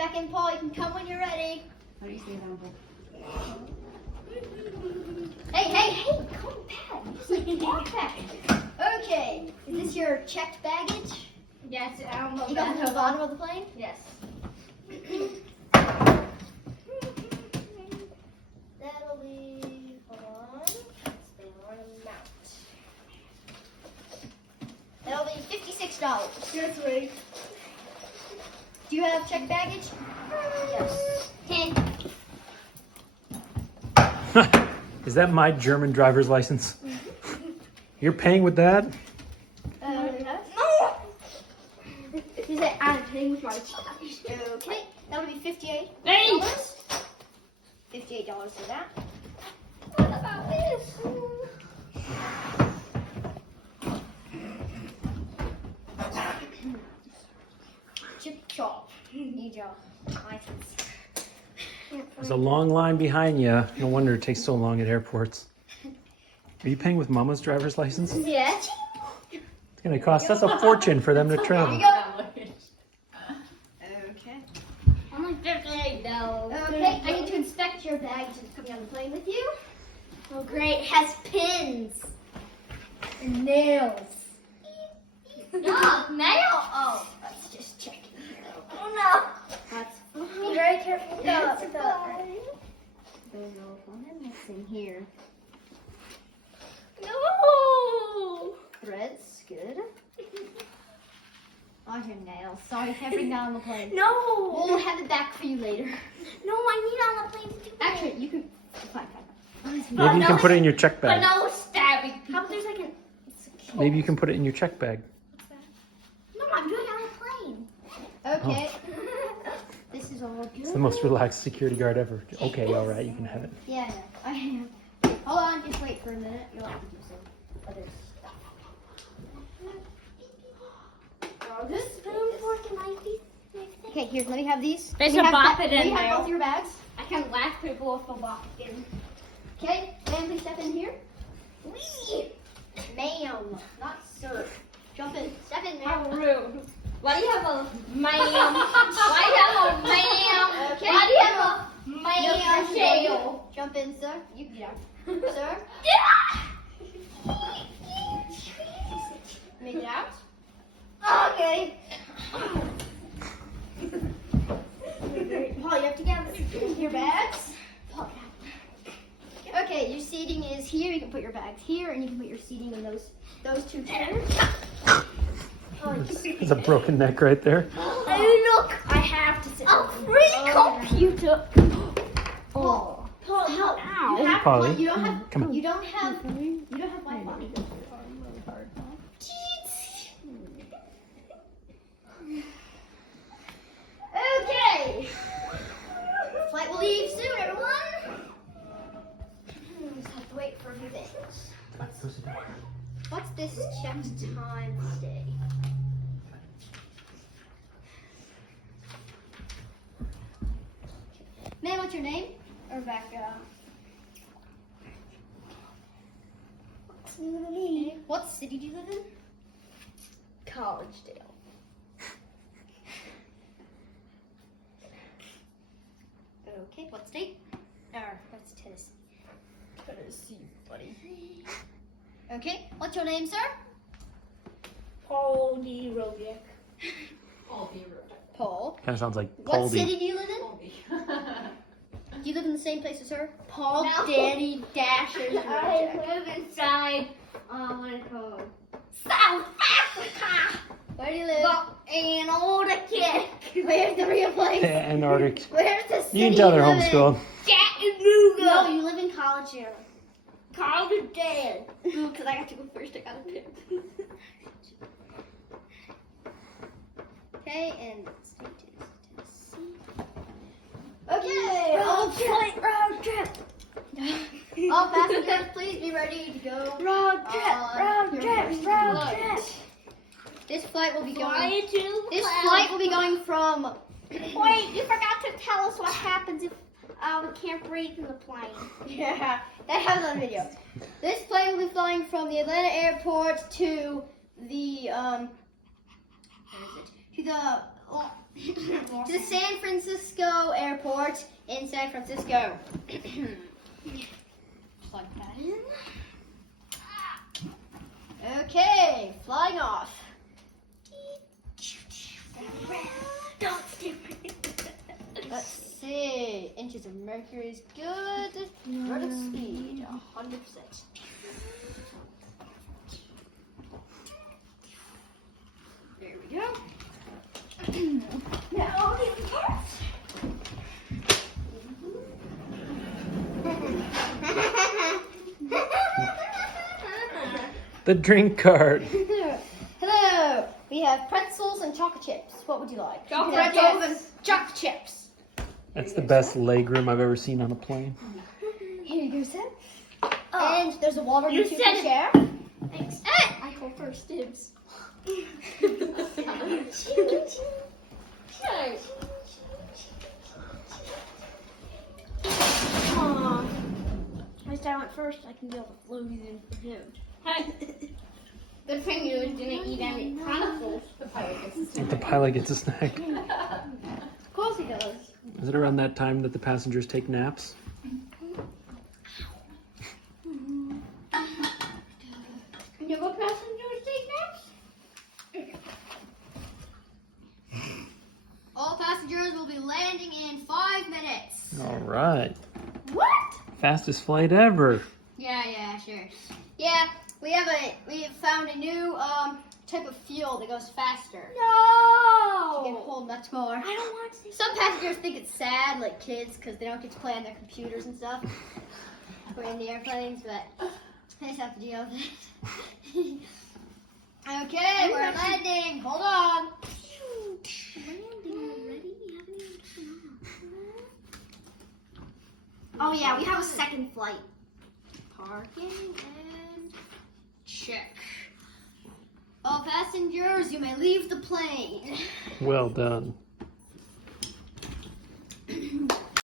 back in, Paul. You can come when you're ready. How do you say that? Hey, come back. It's like backpack. Okay, is this your checked baggage? Yes, I don't know. You got from the bottom of the plane? Yes. That'll be, hold on, they want to mount. That'll be $56. Seriously. Do you have checked baggage? Yes. 10. Is that my German driver's license? You're paying with that? No! He said I'm paying with my Okay, that'll be $58. Thanks. $58 for that. What about this? Chip chop. Need your license. There's a long line behind you. No wonder it takes so long at airports. Are you paying with Mama's driver's license? Yes. It's going to cost us a fortune for them to travel. Okay. Only $58. Okay, I need to inspect your bag since it's coming on the plane with you. Oh, great. It has pins and nails. No, nail. Oh. Let's just check it. Oh, no. That's Be very careful with That's the... There's no fun in here. No! Threads, good. Oh, your nails. Sorry, can't bring that on the plane. No. We'll have it back for you later. No, I need on the plane to do Actually, you can... Fine. Maybe you can put it in your check But bag. no stabbing. How about there's like an... Maybe you can put it in your check bag. No, I'm doing it on the plane. Okay. This is all good. It's the most relaxed security guard ever. Okay, all right, you can have it. Yeah, I am. Hold on, just wait for a minute. You'll have to do some other stuff. Oh, this Okay, here, let me have these. There's Let me a have bop ba- it let in me have there. both your bags. I can laugh people if I walk in. Okay, ma'am, please step in here. Wee! Ma'am, not sir. Jump in. Step in, How ma'am. rude. Why do you have a ma'am? Why do you have a ma'am? Okay. Why do you have a No ma'am pressure. jail? Jump in, sir. You can get out. Sir, make it out. Okay. Paul, you have to get your bags. Okay, your seating is here. You can put your bags here, and you can put your seating in those two chairs. There's a broken neck right there. Look, I have to sit. A free computer. Paul, Paul, no. You have Polly, you don't have. come on. You don't have. You don't have Wi-Fi. Okay. Flight will leave soon, everyone. Just have to wait for a few things. What's this checked time stay? Ma'am, what's your name? Rebecca. What city do you live in? Collegedale. Okay, what state? That's Tennessee. Tennessee, buddy. Okay, what's your name, sir? Paul D. Robiek. Paul. Kind of sounds like What Poldy. city do you live in? Do you live in the same place as her? Paul, No. Danny, Dasher. I live inside, what is it called? South Africa! Where do you live? Antarctica! Where's the real place? Antarctic. Where's the city You can tell they're live in? homeschooled. Chattanooga! No, you live in college here. Collegedale! Ooh, because I have to go first. I got to pick. Okay, and state is Tennessee. Okay, Road trip! all passengers, please be ready to go. Road your trip! flight. This flight will be going. Flying to This clouds. flight will be going from. Wait, you forgot to tell us what happens if we can't breathe in the plane. Yeah, that has on video. This plane will be flying from the Atlanta airport to the where is it? To the to San Francisco Airport in San Francisco. Plug that in. Okay, flying off. Don't stupid. Let's see. Inches of mercury is good. Rate of speed, 100%. There we go. Now the parts. The drink cart. Hello. We have pretzels and chocolate chips. What would you like? Chocolate Pretzels chips. and chocolate chips. That's the best legroom I've ever seen on a plane. Here you go, Sam. And there's a water You you said can it. share. Thanks. I go first, dibs. At least I went first. I can be able to flow these in for him. Good thing you didn't eat any pretzels. The pilot gets a snack. Of course he does. Is it around that time that the passengers take naps? You go passengers take naps? All passengers will be landing in 5 minutes. All right. What? Fastest flight ever. Yeah, sure. Yeah, we have found a new type of fuel that goes faster. You can No. hold much more. I don't want to. Some passengers think it's sad, like kids, because they don't get to play on their computers and stuff. We're in the airplanes, but they just have to deal with it. Okay, we're landing. Hold on. Landing already? You haven't even come Oh yeah, we have a second flight. Parking and check. All passengers, you may leave the plane. Well done.